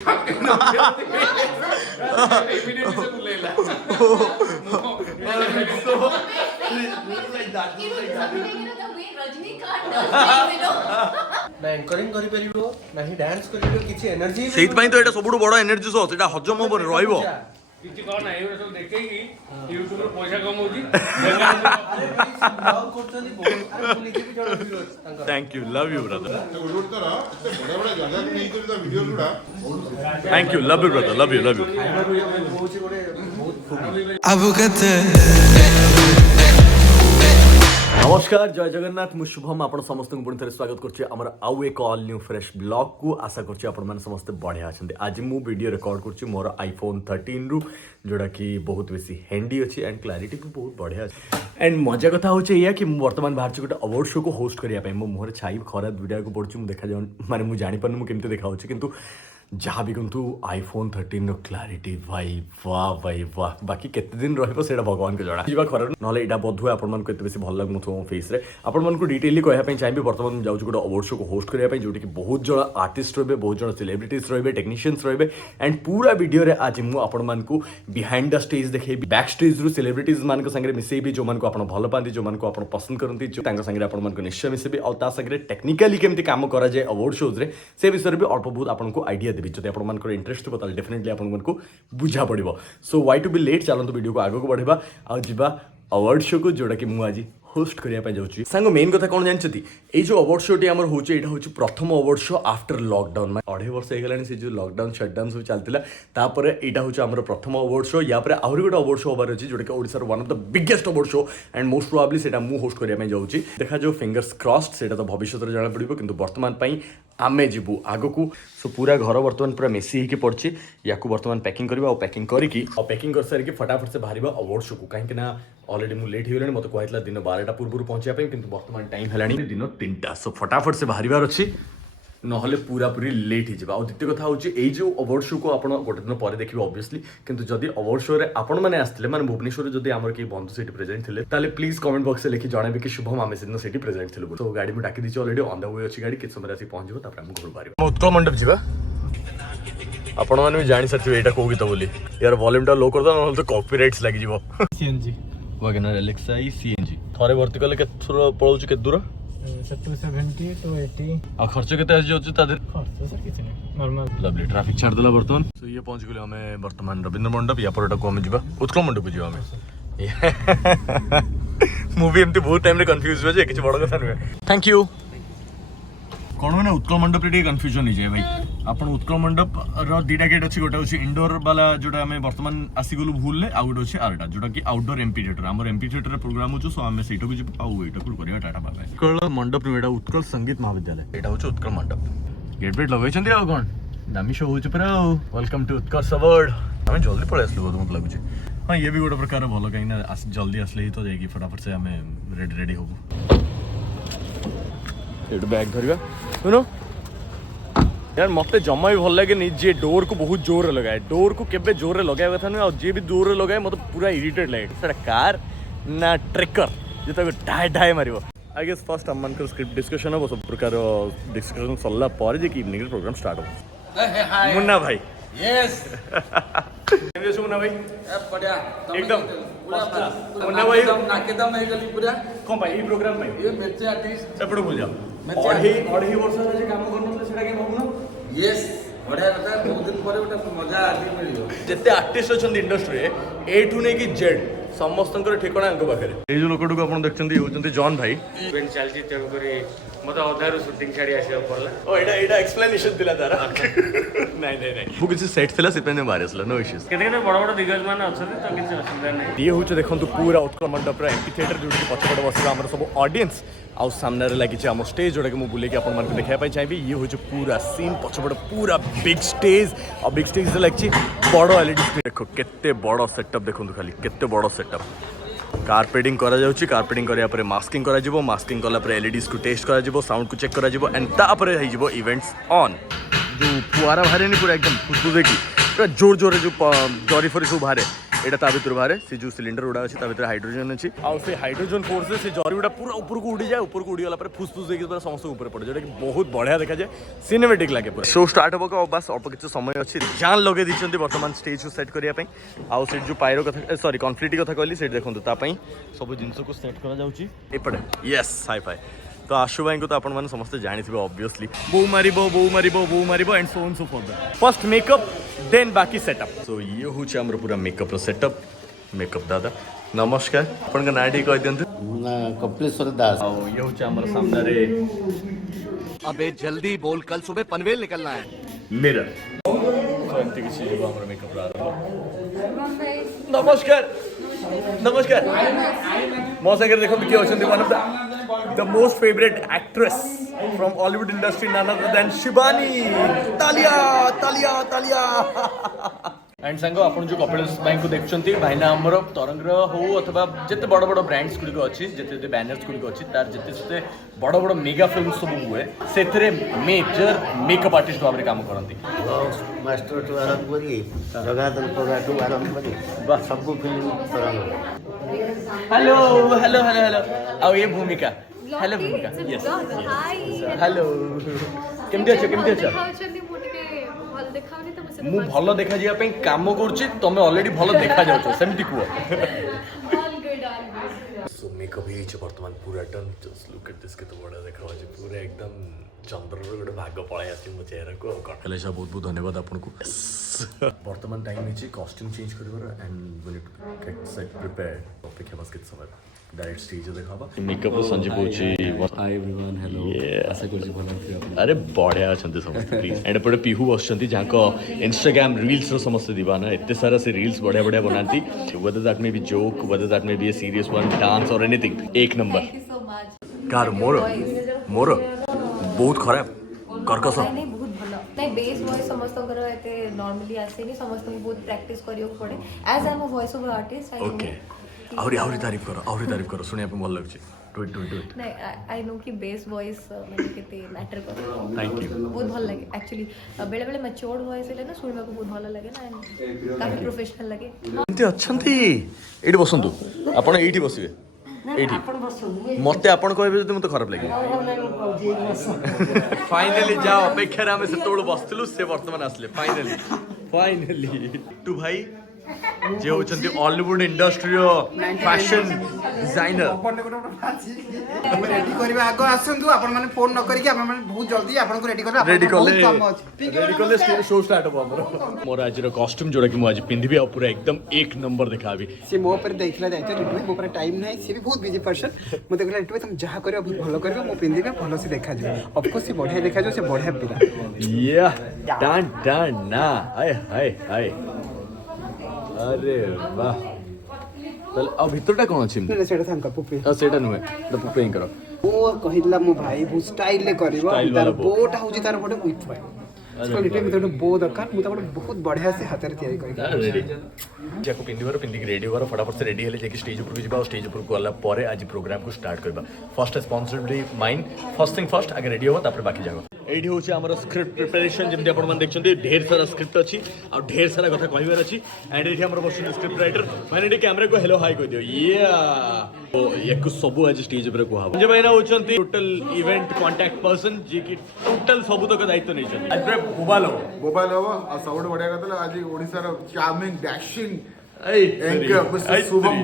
Anchoring करि परिबो नाही dance करिबो किछि एनर्जी सेहित पई तो एटा सबुडु बडो एनर्जी सोर्स एटा हजम होबो रहइबो किछि कोन नाही एटा सब देखैकी YouTube रो पैसा कमौजी अरे ब्लॉग करतली बहुत अरे पुलिस भी जण वीडियो तांकर thank you love you brother good करा एते बड़ा बड़ा जगह को नहीं करी ता वीडियो गुडा thank you love you brother love you बहुत गोटे बहुत अवगत नमस्कार जय जगन्नाथ मु शुभम आपण समस्त को पुणी स्वागत करछि हमर आउ एक ऑल न्यू फ्रेश ब्लॉग को आशा करछि आपण माने समस्त बढ़िया अछंती आज मु वीडियो रिकॉर्ड करछि मोर आईफोन 13 रु जोड़ा कि बहुत बेसी हैंडी अछि एंड क्लैरिटी भी बहुत बढ़िया अछि एंड मजा कथा होछि या कि मु वर्तमान बाहर छि गोटे अवार्ड शो को होस्ट करिया पय मो मोहर छाई खरा वीडियो को पड़छि मु देखा जान माने मु जानि पन मु केमते देखा होछि किंतु जहाँ भी कहतु आईफोन 13 क्लारिटी भाई वाह भाई वाह बाकी केते दिन रहइबो सेडा भगवान को जणा जीवा खरा नले एडा बधु आपण मन को एते बेसी भल लागनु थो फेस रे आपण मन को डिटेली कहया पय चाहिबे वर्तमान जाउछु गोटे अवार्ड शो को होस्ट करिया पय जोटी कि बहुत जण आर्टिस्ट रहबे बहुत जण सेलिब्रिटीज रहबे टेक्नीशियंस रहबे एंड पूरा वीडियो रे आज मु आपण मन को बिहाइंड द स्टेज देखेबी बैक स्टेज रु सेलिब्रिटीज मान को संगे मिसेबी जो मन को आपण भल पांती जो मन को आपण पसंद करंती जो तांका संगे आपण मन को निश्चय मिसेबी और ता संगे टेक्निकली केमती काम करा जाय अवार्ड शोज रे से विषय रे भी अल्प बहुत आपण को आईडिया देबी जते आपण मन को इंटरेस्ट हो ताले डेफिनेटली आपण मन को बुझा पड़िबो so why to be late चलंतु वीडियो को आगो को बढ़ेबा आ जिबा अवार्ड शो को जोड़ा कि मु आज होस्ट करिया पय जाउची संग मेन कथा कोन जानछती ए जो अवार्ड शो टी हमर होचे एटा होचे प्रथम अवार्ड शो आफ्टर लॉकडाउन में 2.5 वर्ष हे गलानी से जो लॉकडाउन शटडाउन सब चलतिला तापर एटा होचे हमर प्रथम अवार्ड शो या पर आहुरी गोटे अवार्ड शो होबार अछि जोटा कि Odisha one of the biggest award show and most probably सेटा मु होस्ट करिया पय जाउची देखा जो फिंगर्स क्रॉस्ड सेटा तो भविष्य रे जाना पड़िबो किंतु वर्तमान पई आमे जीवु आगो को सो पूरा घर वर्तमान पूरा मेसी ही के पड़छि याकू वर्तमान पैकिंग करबा और पैकिंग करिकी और पैकिंग कर सारी के फटाफट से बाहरिबा अवार्ड शो को काहे ना ऑलरेडी मु लेट हिगलानी मते कहैतला दिन 12टा पूर्व पहुंचिया पे किंतु वर्तमान टाइम हेलानी दिन 3टा सो फटाफट से बाहरिबार अछि नहले पूरा पूरी लेट ही जिबा और द्वितीय कथा होची ए जो अवार्ड शो को आपण गोटे दिन पर देखिबे ऑब्वियसली किंतु जदी अवार्ड शो रे आपण माने आस्थिले माने भुवनेश्वर रे जदी हमर के बंधु सेठी प्रेजेंट थिले ताले प्लीज कमेंट बॉक्स से लिखि जणाबे कि शुभम आमे सेदिन सेठी प्रेजेंट थिलु तो गाड़ी में डाकी दिछि ऑलरेडी ऑन द वे अछि गाड़ी के समय आसी पहुंचबो तापर हम घर बारिबा उत्कल मंडप जिबा आपण माने भी जानि सथिबे एटा को गीत बोली यार वॉल्यूम टा लो कर दो न तो कॉपीराइट्स लागी जिवो सीएनजी वगैनर एलेक्सा ई सीएनजी थरे भर्ती कले के थुर पळौछु के दूर 70 to 80 आ खर्च केते आसी जाउछु तादर खर्च सर किछ नै नॉर्मल लवली ट्रैफिक छाड़ देला वर्तमान सो ये पहुंच गेले हमें वर्तमान रविंद्र मंडप या परटा को हमें जिबा उत्कल मंडप जिबा हमें मूवी एमती बहुत टाइम रे कंफ्यूज हो जे किछ बड़ कथा नै थैंक यू कोन माने उत्कल मंडप रे कंफ्यूजन नि जाय भाई आपण उत्कल मंडप रो दीटा गेट अछि गोटा अछि इंडोर वाला जोटा हमें वर्तमान आसी गलु भूल ले आ गोटा अछि आरटा जोटा कि आउटडोर एमपी थिएटर हमर एमपी थिएटर रे प्रोग्राम होछु सो हमें सेटो को जिब आ एटा को करिया टाटा बाय उत्कल मंडप रे एटा उत्कल संगीत महाविद्यालय एटा होछु उत्कल मंडप गेट वेट लगै छथि आ कोन दामी शो होछु पर वेलकम टू उत्कर्ष अवार्ड हमें जल्दी पळे आसलु मत लागु छै हां ये भी गोटे प्रकार भलो कहीं ना जल्दी आसले ही तो जाएगी फटाफट से हमें रेडी होबो एटू बैग धरिबा सुनो यार मत जमा भी भल लगे नहीं जे डोर को बहुत जोर लगाए डोर को केबे जोर लगाए कथा नहीं और जे भी जोर लगाए मत पूरा इरिटेट लगे सेटा कार ना ट्रेकर जे तक ढाई ढाई मारिबो आई गेस फर्स्ट हम मन को स्क्रिप्ट डिस्कशन हो सब प्रकार डिस्कशन सल्ला पर जे कि इवनिंग प्रोग्राम स्टार्ट हो मुन्ना भाई यस कैसे मुन्ना भाई बढ़िया एकदम मुन्ना भाई एकदम नाकेदम है गली पूरा कोन भाई ई प्रोग्राम में ये मेचे आर्टिस्ट एपड़ बोल जाओ अढ़ी वर्ष जे काम करन सेटा के भाबुनो यस बढ़िया कथा बहुत दिन पर गोटे मजा आदि मिलियो जेते आर्टिस्ट अछन इंडस्ट्री रे ए टू ने की जेड समस्तंकर ठिकाना अंक पाखरे ए जो लोकटू को आपण देखचंदी होचंती जॉन भाई इवेंट चलची तेम करी मते अधारू शूटिंग छाडी आसीबा पड़ला ओ एटा एक्सप्लेनेशन दिला तारा नहीं नहीं नहीं वो किसी सेट थिला सिपने मारे असला नो इश्यूज केते केते बड़ बड़ दिग्गज मान अछन तो किछ असुविधा नै ये होचे देखंतु पूरा उत्कल मंडप रे एम्पी थिएटर जोटी पछपड़ बसबा हमर सब ऑडियंस आ सामने रे लागि छै हमर स्टेज जोटा के मु बुले के अपन मन देखै पाइ चाहिबी ये होचे पूरा सीन पछपड़ पूरा बिग स्टेज और बिग स्टेज से लागि बड़ एलईडी स्क्रीन देखो केते बड़ सेटअप देखंतु खाली केते बड़ सेटअप कार्पेटिंग करा जाउची कार्पेटिंग करिया परे मास्किंग करा जिवो मास्किंग कला परे एलईडीज को टेस्ट करा जिवो साउंड को चेक करा जिवो एंड तापरे हई जिवो इवेंट्स ऑन जो पुआरा भारे नि पूरा एकदम खुशबू देखी पूरा जोर जोर जो जरी फरी सब भारे एटा ता भीतर बाहर से जो सिलिंडर गुड़ा अछि ता भीतर हाइड्रोजन अछि आ से हाइड्रोजन फोर्स से जरी गुड़ा पूरा ऊपर को उड़ी जाए ऊपर को उड़ी गला पर फुसफुस देके पूरा समस्त ऊपर पड़ जोटा कि बहुत बढ़िया देखा जाए सिनेमैटिक लागे पूरा शो स्टार्ट होबो का बस अल्प किछ समय अछि जान लगे दिछंती वर्तमान स्टेज को सेट करिया पई आ सेट जो पायरो कथा सॉरी कॉन्फ्लिक्ट कथा कहली सेट देखंतु ता पई सब जिंस को सेट करा जाउची एपडे यस हाई फाई तो आशु भाई को तो आपण माने समस्त जानि थिबे ऑब्वियसली बो मारिबो and so on so for first makeup then बाकी सेटअप सो ये होचे हमर पूरा मेकअप रो सेटअप मेकअप दादा नमस्कार अपन का नाडी कह दियंतु कपिलेश्वर दास आओ ये होचे हमर सामने रे अबे जल्दी बोल कल सुबह पनवेल निकलना है मिरर सो एंती की चीज हमर मेकअप रा नमस्कार नमस्कार मोसागर देखो कि होचंती one of the most favorite actress from Hollywood industry, none other than Shibani. Talia. And सांग आपण जो कपिलेश भाई को देखुंती भाईना हमर तरंगर हो अथवा जिते बड़ बड़ ब्रांड्स गुडी अच्छी जिते बैनर्स गुडी अच्छी तार जिते बड़ मेगा फिल्म सब हुए से मेजर मेकअप आर्टिस्ट भाव में काम करती मास्टर टू आरंभ करी जगाधर पगा टू आरंभ करी बस सब फिल्म तरंग हेलो आ ये भूमिका हेलो भूमिका यस हेलो केमती अच्छो मु भल देखा जिया पे काम करछि तमे ऑलरेडी भल देखा जाउछो सेमती कुओ सो मेकअप ही छ वर्तमान पूरा done just look at this के तो बड़ा देखा होछि पूरा एकदम चंद्र रो गोटे भाग पळाय आसी मो चेहरा को कटले सब बहुत बहुत धन्यवाद आपन को वर्तमान टाइम हिची कॉस्ट्यूम चेंज करबर and we need to get set prepared अपेक्षा बस कित समय डायरेक्ट स्टेज देखाबा मेकअप संजीव होछि हाय एवरीवन हेलो आशा करछि भलो अछि आपण अरे बढ़िया छन्ते समस्त प्लीज एंड पड़े पीहू बसछन्ती जाको इंस्टाग्राम रील्स रो समस्त दीवाना एते सारा से रील्स बढ़िया बनाती whether that may be joke whether that may be a serious one dance और एनीथिंग एक नंबर कार मोर बहुत खराब करकस नहीं बहुत भलो नहीं बेस वॉइस समस्त कर एते नॉर्मली आसे नहीं समस्त को बहुत प्रैक्टिस करियो पड़े as I am a voice over artist I okay और तारीफ करो सुनिया पे भल लागछि डू इट नहीं आई नो कि बेस वॉइस मैंने केते मैटर कर थैंक यू बहुत भल लगे एक्चुअली बेले बेले मैच्योर्ड वॉइस ले ना सुनबा को बहुत भल लगे ना एंड काफी प्रोफेशनल लगे एंती अछंती एठी बसंतु आपण एठी बसिबे एठी मते आपण कहबे जदि मते खराब लागे फाइनली जाओ अपेक्षा हम से तोड़ बसतलु से वर्तमान आसले फाइनली टू भाई जे होचंती Hollywood industry fashion designer ready करबा आगो आसंतु आपण माने फोन न करिके आपण माने बहुत जल्दी आपण को रेडी करबा रेडी कले शो स्टार्ट हो हमर मोर आज रो कॉस्ट्यूम जोड़ा कि मु आज पिंधिबी आ पूरा एकदम एक नंबर दिखाबी से मो पर देखला जायते रिटवे मो पर टाइम नै से भी बहुत बिजी पर्सन मो देखला रिटवे तुम जहा करबा बहुत भलो करबा मो पिंधिबे भलो से देखा जो ऑफ कोर्स से बढ़िया देखा जो से बढ़िया पिला या डन ना हाय अरे वाह चल अब भीतरटा कोन अछि नै सेटा थांका पुपे सेटा नुहे द पुपे इन करो ओ कहिला मो भाई बहुत स्टाइल ले करबा Style तार वाला बो। बोटा होजी तार बडे विथ भाई इसको लिटे में तो बो दरकार मु तो बहुत बढ़िया से हाथ रे तैयारी करी रेडी जाको पिंधी रेडी हो फटाफट से रेडी हेले जाके स्टेज ऊपर जिबा स्टेज ऊपर गला परे आज प्रोग्राम को स्टार्ट करबा first responsibility mind first thing first आगे रेडी हो तापर बाकी जागो एठी होचे हमर स्क्रिप्ट प्रिपरेशन जेमते आपण मन देखछन्ती ढेर सारा स्क्रिप्ट अछि और ढेर सारा कथा कहबार अछि एंड एठी हमर बसुन स्क्रिप्ट राइटर माने कैमरा को हेलो हाय कह दियो या ओ एको सब आज स्टेज ऊपर को संजय भाई ना होचन्ती टोटल इवेंट कांटेक्ट पर्सन जे कि टोटल सब तक दायित्व नै छथि आज पूरा मोबाइल हवा आ सबुठ बढ़िया कतला आज ओडिसा रो चार्मिंग डैशिंग ऐ मिस्टर शुभम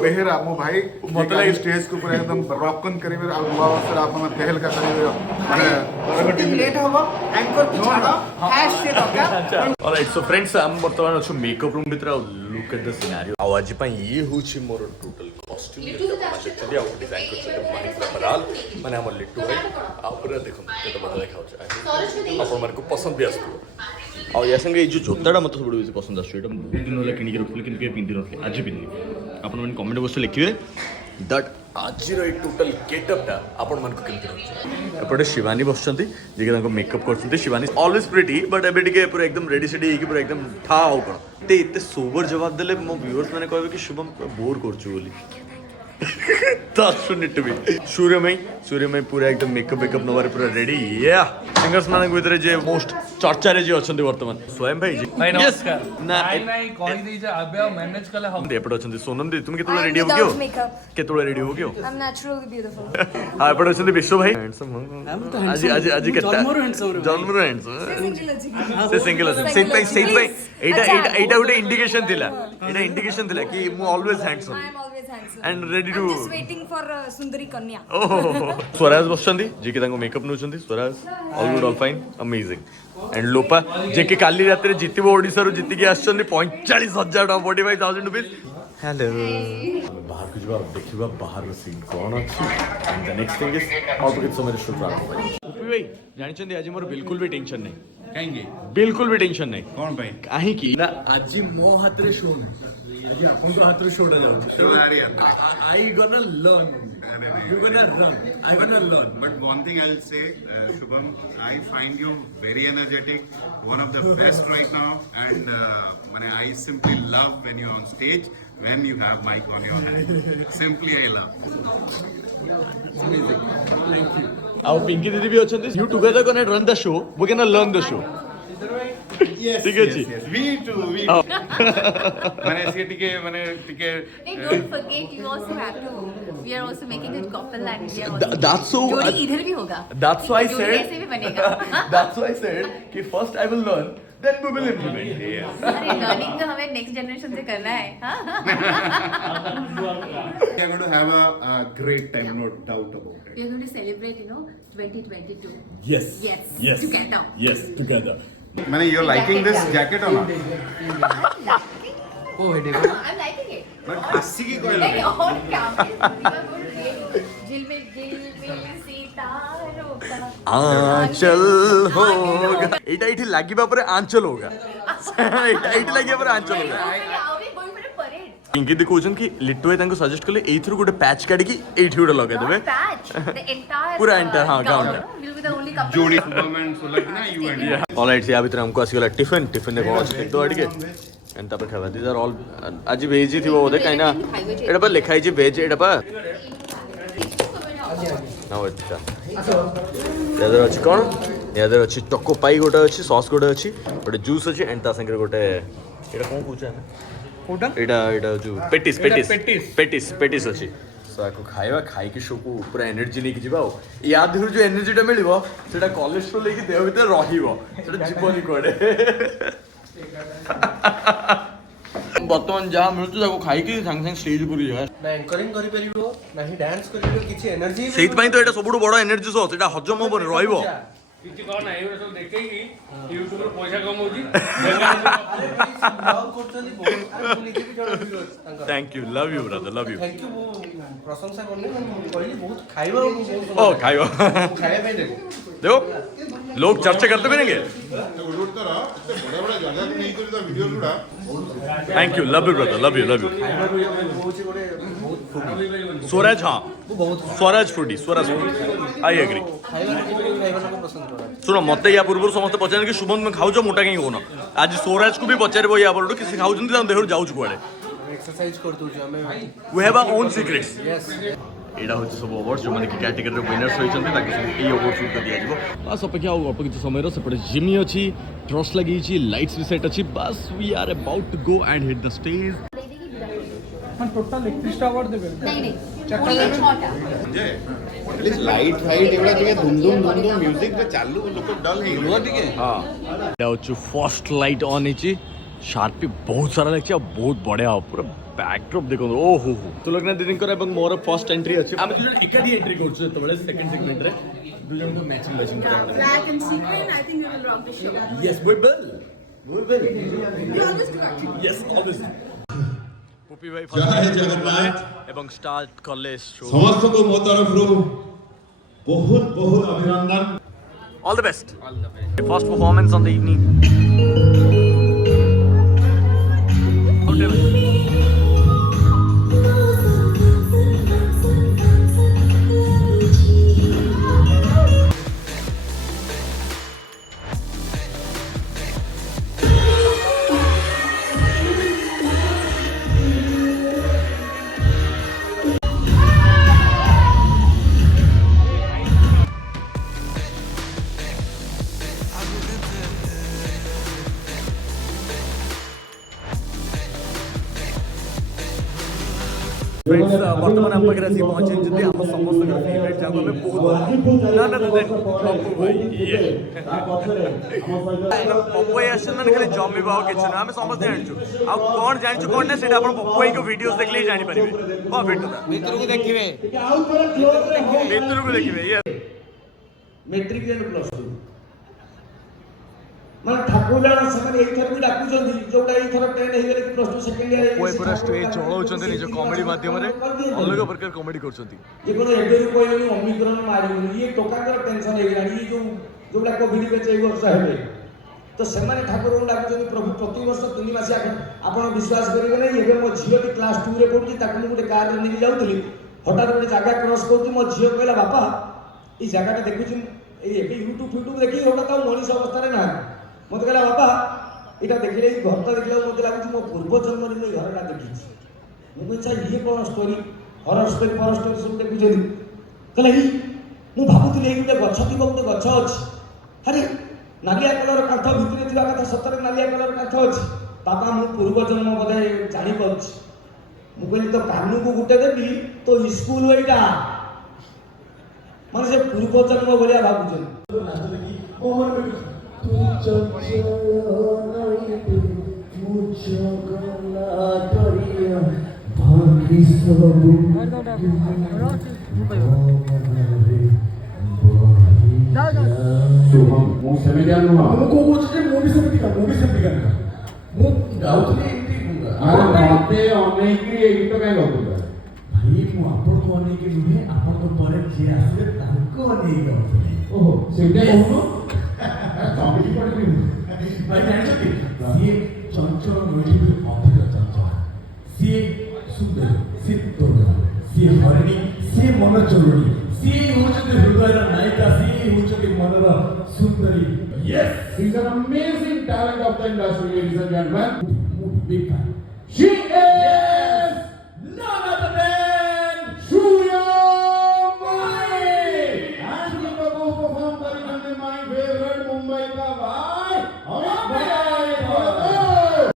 बेहरा मो भाई मत लागे स्टेज को पूरा एकदम रॉकन करिवे आ नवा अवसर आपन पहल का करिवे माने लेट होबो एंकर को छाड़ो हैश से दका ऑलराइट सो फ्रेंड्स हम वर्तमान अछु मेकअप रूम भितर लुक एट द सिनेरियो आ आज पई ये होछि मोर टोटल कॉस्ट्यूम चली आ डिजाइन करछ माने बराल माने हमर लिट्टू है आ पूरा देखो केते बड़ा देखा होछ अपन मन को पसंद भी आसतो और या संगे जो जोताटा मत सब बड़ी पसंद आसो एटा बहुत दिन होला किनि के रखले किन के पिंदी रखले आज पिंदी अपन मन कमेंट बॉक्स लिखिबे दैट आज रो टोटल गेटअप टा अपन मन को केमति रहछ एपटे शिवानी बसचंती जे के मेकअप करचंती शिवानी ऑलवेज प्रिटी बट एबे टिके पूरा एकदम रेडी सेडी की पूरा एकदम ठाव कोन ते इते सोबर जवाब देले मो व्यूअर्स माने कहबे कि शुभम बोर करछु बोली That shouldn't to be. सूर्यमय पूरा एकदम मेकअप नवारे पूरा रेडी या सिंगर्स मानक भितर जे मोस्ट चर्चा रे जे अछंती वर्तमान स्वयं भाई जी भाई नमस्कार ना नहीं कहि दै जे आबे मैनेज कले हम एपट अछंती सोनम दी तुम केतुळे रेडी हो क्यों केतुळे रेडी हो क्यों आई एम नेचुरली ब्यूटीफुल हां एपट अछंती विश्व भाई हैंडसम आज केता जन्मरो हैंडसम से सिंगल सेट भाई एटा उटे इंडिकेशन थिला कि मु always handsome I am always handsome. and ready to I'm just waiting for Sundari Kanya. Swaraj बसଛନ୍ତି जे कि तांको मेकअप नउଛନ୍ତି Swaraj all good all fine amazing and Lopa जे कि काली रात रे जितिबो ओडिसा रो जिति के आछଛନ୍ତି 45000 टका 45000 रुपीस हेलो बाहर कुछ बा देखिबा बाहर रो सीन कोन अछि and the next thing is all to get some shoot round भाई जानिछନ୍ତି आज मोर बिल्कुल भी टेंशन नहीं काहेंगे बिल्कुल भी टेंशन नहीं कोन भाई काहे की ना आज मो हाथ रे शो आज आपन को हाथ रे शो जाउ I gonna learn you gonna run I gonna learn But one thing I'll say, Shubham, I find you very energetic, one of the best right now, and I simply love when you're on stage, when you have mic on your hand. Simply I love. और पिंकी दीदी भी अछंती you together gonna run the show we can learn the show Yes, ठीक yes, अछि yes. We too. माने से टिके Hey, don't forget, you also have to. We are also making a couple, and we are also. That's so जोड़ी इधर भी होगा. That's why I जोड़ी said ऐसे भी बनेगा. That's why I said कि first I will learn then we will implement. Yes. अरे learning तो हमें next generation से करना है. We are going to have a great time, no doubt about it. We are going to celebrate, 2022. Yes. Yes. Together. Yes, together. माने you're liking this jacket or not? O हेडे I'm liking it. But हंसी की कोई नहीं, नहीं. और क्या? झिलमिल सितारों का आंचल होगा एटा इठी लागिबा परे आंचल होगा एटा इठी लागिबा परे आंचल होगा पिंकी दी कहउछन कि लिट्टू भाई तांको सजेस्ट करले एथुर गुटे पैच काढी कि एठी गुटे लगे देबे पूरा एंटायर हां गाउन जोड़ी शुभम एंड सुलग ना you and me. ऑलराइट या भीतर हमको आसी गला टिफिन ने कोन अछि दो अडके एंड तापर खावा दिस आर ऑल आज भेज थिबो बोधे काइना एटा पर लिखाई जे भेज एटा पर ना अच्छा यादर अछि कोन यादर अछि टोको पाई गोटे अछि सॉस गोटे अछि गोटे जूस अछि एंड ता संगे गोटे एटा कोन पूछे हमें कोटा एटा जो पेटिस अछि साको खाइबा खाई के शो को पूरा एनर्जी लेके जिबा या दिहु जो एनर्जीटा मिलिबो सेटा कोलेस्ट्रॉल लेके देह भीतर रहिबो सेटा जीवनी कोडे बर्तमान जहाँ मिलुछु ताको खाई के संग संग स्टेज पुरी जाय ना एंकरिंग करि परिबो नाही डांस करि परिबो किछि एनर्जी सेहित पई तो एटा सबुडु बडो एनर्जी सोर्स एटा हजम होबो रहिबो କିଛି କଣ ନାହିଁ ଏଗୁଡ଼ା ସବୁ ଦେଖେଇକି ୟୁଟ୍ୟୁବରେ ପଇସା କମଉଛି अरे ब्लॉग करतली बहुत आ ନିଜେ ବି ଜଣ ଭିଉअर्स ତାଙ୍କର thank you love you brother love you thank you प्रशंसा करने कहली बहुत खाइबा ओ खाइबो खाइबा पे देखो लोग चर्चा करते भी नहीं उड़ुड़ तर एते बड़ा बड़ा जगह को नहीं करी ता वीडियो गुडा thank you love you brother love you बहुत गोटे बहुत स्वराज हाँ बहुत स्वराज फूडी आई एग्री खाइबा को पसंद करा शुण मत या पूर्व समस्त पचार कि शुभम में खाऊ मोटा कहीं कौन आज स्वराज को भी पचार या पर कि खाऊ देह जाऊँ कुआड़े एक्सरसाइज कर दउछ हमें we have our own secrets yes एटा होची सब अवार्ड्स जो माने कि कैटेगरी रे विनर्स होइछन्ते ताके सब ए अवार्ड शूट कर दिया जिवो बस अपेक्षा हो अल्प किछ समय रो सेपटे जिमी अछि ट्रस्ट लगी छी लाइट्स भी सेट अछि बस we are about to go and hit the stage हम टोटल 31 अवार्ड देबे नहीं only 6टा जे प्लीज लाइट फाइट एवडा टिके धुम म्यूजिक रे चालू लोक डल हे रो टिके हां एटा होची फर्स्ट लाइट ऑन हिची शार्प भी बहुत सारा लागछि बहुत बढ़िया पूरा बैकड्रॉप देखो ओ हो तो लगना दीदी को मोर फर्स्ट एंट्री अच्छे हम जो एकादी एंट्री करछु तबले सेकंड सेगमेंट रे दुजन को matching black and sequin. I think we will rock the show. Yes we will yes obviously Pupi भाई जय जगन्नाथ एवं स्टार्ट कले शो समस्त को मो तरफ रो बहुत बहुत अभिनंदन all the best first performance on the evening friends वर्तमान हम पाखे आसी पहुंचे जदी हम समस्त फेवरेट जाको हमें बहुत ना ना पप्पू भाई ये पप्पू भाई आछन माने खाली जम्मी बाव किछ ना हम समस्त जानछु आ कोन जानछु कोन ना सेटा अपन पप्पू भाई को वीडियोस देखले जानि परिबे को भेटु मित्र को देखिबे ये मैट्रिक एंड प्लस 2 माने ठाकुर जाना समय एथर भी डाकु जंदी जोटा एथर ट्रेन हे गेले प्लस 2 सेकंड ईयर कोई पूरा स्टेज चलाउछन्ते निज कॉमेडी माध्यम रे अलग प्रकार कॉमेडी करछन्ती ये कोन एबेरु कोइनी ओमिक्रॉन मारिबो ये टोकाकर टेंशन हे गेलानी ये जोटा कोविड के 4 वर्ष हेबे तो सेमाने ठाकुर डाकु जंदी प्रभु प्रति वर्ष 3 मास आपण विश्वास करिबे नै एबे मो झियोटी क्लास 2 रे पढुची ताकु गोटे कार रे नेकी जाउतली हठात गोटे जागा क्रॉस करती मो झियो कहला बापा ई जागाटा देखुची एबे यूट्यूब देखि होटा तो मनीष अवस्था रे ना मत कहला बाबा इटा देखिले घरटा देखिला मते लागुची मो पूर्व जन्म रे घरटा देखिछि मु कहचा ये कोन स्टोरी हरर स्टोरी पर स्टोरी सब देखुछली कहला ही मु भाबुतली ए गुटे गछ थी गुटे गछ अछि अरे नालिया कलर काठ भितरे थिबा कथा सतरे नालिया कलर काठ अछि बाबा मु पूर्व जन्म बदे जानि पछ मु कहली तो कानू को गुटे देबी तो स्कूल वेटा माने से पूर्व जन्म भलिया भाबुछन Yes, she's an amazing talent of the industry, ladies and gentlemen. Big fan. She is none other than Shurya Mai. And we will go perform for my favorite Mumbai ka bhai, Amit Bhai.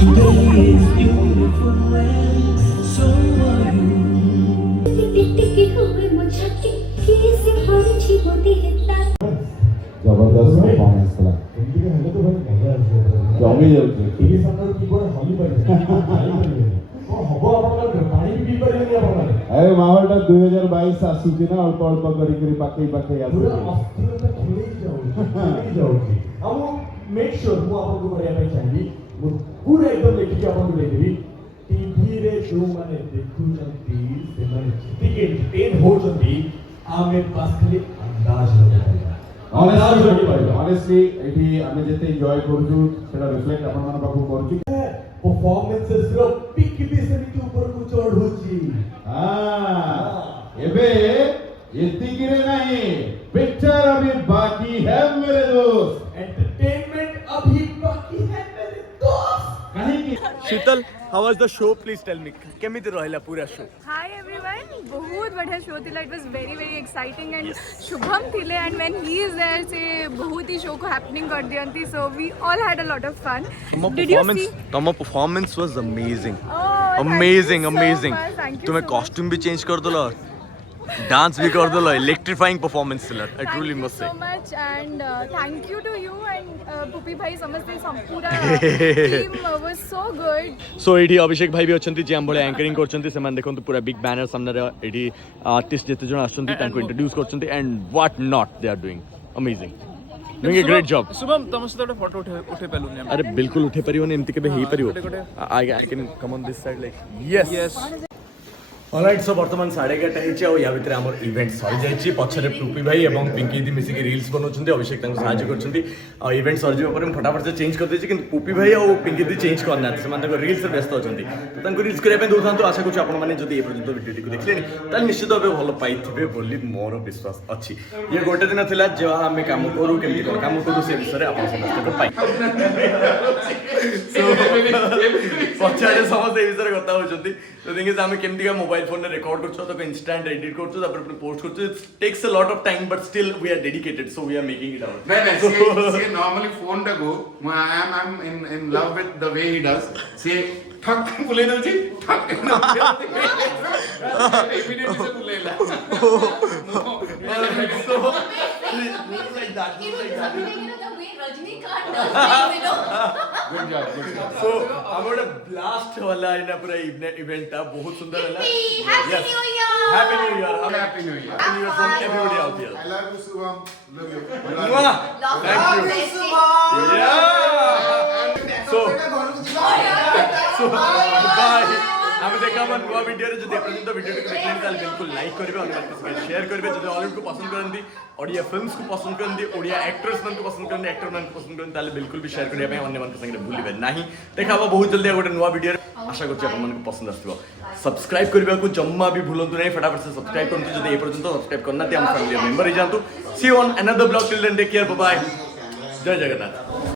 Today is beautiful when so are you. टिक हुए मुझे किसी परिची होती है जबरदस्त performance कला तुमके हल्ले तो भाई मजा आछे जमी जाउछे टीवी सामने की कोन हली पाइ को हबो आपन पानी भी परिबे आपन अरे मावलटा 2022 आसुची ना अल्प अल्प करी करी पाके आसु पूरा खेली जाउछी हम मेक श्योर मु आपन को बढिया पाइ चाहिए पूरा एकदम देखि आपन को देबी टीवी रे शो माने देखुचंती से माने ठीक एंटरटेन होचंती आमे पास खाली अंदाज लगे Honestly, एठी आमे जेते एन्जॉय करजु सेटा रिफ्लेक्ट आपन मन बाबू करजु परफॉर्मेंसेस रो पिक बिसरी के ऊपर को चढ़ुची हां एबे एतिकी रे नहीं पिक्चर अभी बाकी है मेरे दोस्त एंटरटेनमेंट अभी बाकी है मेरे दोस्त कहीं की Sheetal how was the show please tell me केमिति रहला पूरा शो Hi everyone, बहुत बढ़िया शो थिला. It was very exciting and Shubham थिले and when he is there से बहुत ही शो को हैपनिंग कर दियंती. So we all had a lot of fun. Did you see? तम performance was amazing Oh, amazing thank you so amazing much, thank you तुम्हें so much. Costume भी change कर दलो dance भी कर दलो इलेक्ट्रीफाइंग परफॉर्मेंस थिला आई Thank truly you must so से much and thank you to you and पुपी भाई समझते पूरा team was so good. सो एठी अभिषेक भाई भी अछंती जे हम बळे एंकरिंग करछंती से मान देखंतु पूरा बिग बैनर सामने रे एठी आर्टिस्ट जेते जण आछंती तांको इंट्रोड्यूस करछंती and what not they are doing amazing doing a great job Shubham तुम सहित फोटो उठे पेलुनी अरे बिल्कुल उठे परियो ने एमति केबे हेई परियो I can come on this side like yes alright so वर्तमान 11:30 हेछि आ या भितर हमर इवेंट सरि जायछि पछरे टुपी भाई एवं पिंकी दी मिसी के रील्स बनौछन्ती अभिषेक तांको सहाय्य करछन्ती आ इवेंट सरि जेबा पर फटाफट से चेंज कर देछि किंतु पुपी भाई और पिंकी दी चेंज करना से मान तांको रील्स व्यस्त अछन्ती तो तांको रील्स करे पे दोथांतो आशा करछु आपण माने जदि ए पर्यंत वीडियो को देखलेनी त निश्चित भाबे भलो पाइथिबे बोली मोर विश्वास अछि ये गोटे दिन थिला जे हमें काम करू केमति काम करू से विषय आपण समस्त को पाइ पछाड़े समस्त ए विषय कथा होचंती तो थिंग इज आमे केमती का मोबाइल फोन रे रिकॉर्ड करछो तो इंस्टेंट एडिट करछो तापर पुनी पोस्ट करछो it takes a lot of time but still we are dedicated so we are making it out नहीं see normally phone टा go I'm in love with the way he does see ठक बुले दउची ठक immediately से बुलेला good job so about a blast वाला इन पूरा event था बहुत सुंदर है Happy New Year! Happy new year happy new year Happy New Year from everybody out here. I love you Subham love you Thank you. Yeah. So bye. ଆମେ ଦେଖା ଆମ ନୂଆ ଭିଡ଼ିଓରେ ଯଦି ଏପର୍ଯ୍ୟନ୍ତ ଭିଡ଼ିଓଟିକୁ ଦେଖିଲେନି ତାହେଲେ ବିଲକୁଲ ଲାଇକ୍ କରିବେ ଅନ୍ୟମାନଙ୍କ ସହିତ ସେୟାର କରିବେ ଯଦି ହଲିଉଡ଼କୁ ପସନ୍ଦ କରନ୍ତି ଓଡ଼ିଆ ଫିଲ୍ମସକୁ ପସନ୍ଦ କରନ୍ତି ଓଡ଼ିଆ ଆକ୍ଟର୍ସମାନଙ୍କୁ ପସନ୍ଦ କରନ୍ତି ଆକ୍ଟରମାନଙ୍କୁ ପସନ୍ଦ କରନ୍ତି ତାହେଲେ ବିଲକୁଲ ବି ସେୟାର କରିବା ପାଇଁ ଅନ୍ୟମାନଙ୍କ ସାଙ୍ଗରେ ଭୁଲିବେ ନାହିଁ ଦେଖା ହବ ବହୁତ ଜଲ୍ଦି ଆଉ ଗୋଟେ ନୂଆ ଭିଡ଼ିଓରେ ଆଶା କରୁଛି ଆପଣମାନଙ୍କୁ ପସନ୍ଦ ଆସିଥିବ ସବସ୍କ୍ରାଇବ୍ କରିବାକୁ ଜମା ବି ଭୁଲନ୍ତୁ ନାହିଁ ଫଟାଫଟ ସେ ସବସ୍କ୍ରାଇବ୍ କରନ୍ତୁ ଯଦି ଏପର୍ଯ୍ୟନ୍ତ ସବସ୍କ୍ରାଇବ୍ କରିନାହାନ୍ତି ଆମ ଫ୍ୟାମିଲି ମେମ୍ବର ହେଇଯାଆନ୍ତୁ see on another blog till then take care bye ଜୟ ଜଗନ୍ନାଥ